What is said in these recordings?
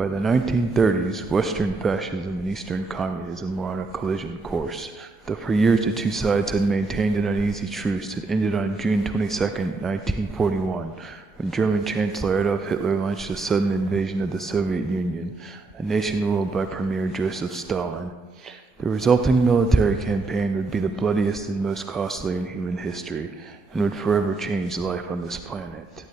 By the 1930s, Western fascism and Eastern communism were on a collision course. Though for years the two sides had maintained an uneasy truce that ended on June 22, 1941, when German Chancellor Adolph Hitler launched a sudden invasion of the Soviet Union, a nation ruled by Premier Joseph Stalin. The resulting military campaign would be the bloodiest and most costly in human history, and would forever change life on this planet.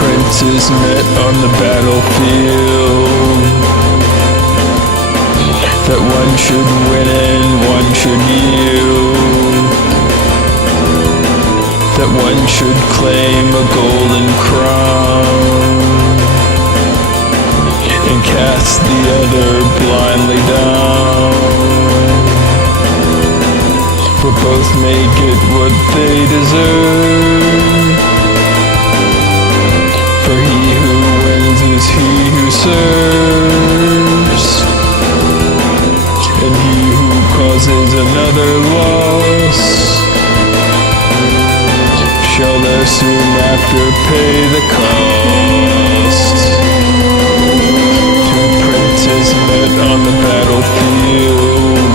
Princes met on the battlefield, that one should win and one should yield, that one should claim a golden crown and cast the other blindly down, for both may get what they deserve. For he who wins is he who serves, and he who causes another loss shall there soon after pay the cost. Two princes met on the battlefield.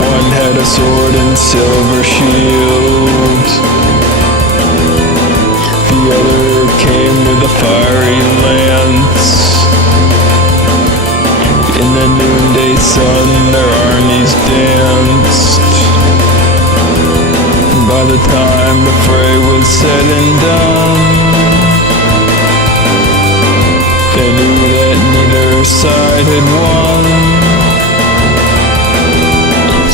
One had a sword and silver shield, the other came with a fiery lance. In the noonday sun their armies danced. By the time the fray was said and done, they knew that neither side had won.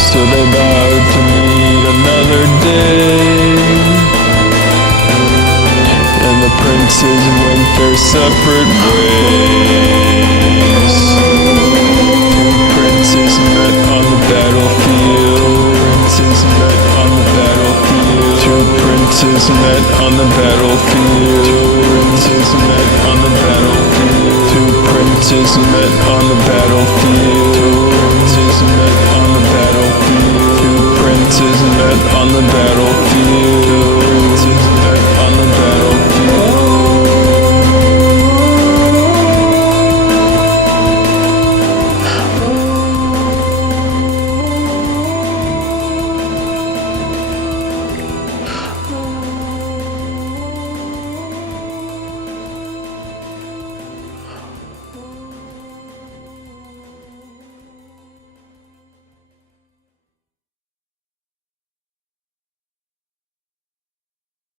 So they vowed to meet another day, and the princes went their separate ways. Two princes met on the battlefield. Princes met on the battlefield. Two princes met on the battlefield. Two princes met on the battlefield. Two princes met on the battlefield. Two princes met on the battlefield. Two princes met on the battlefield.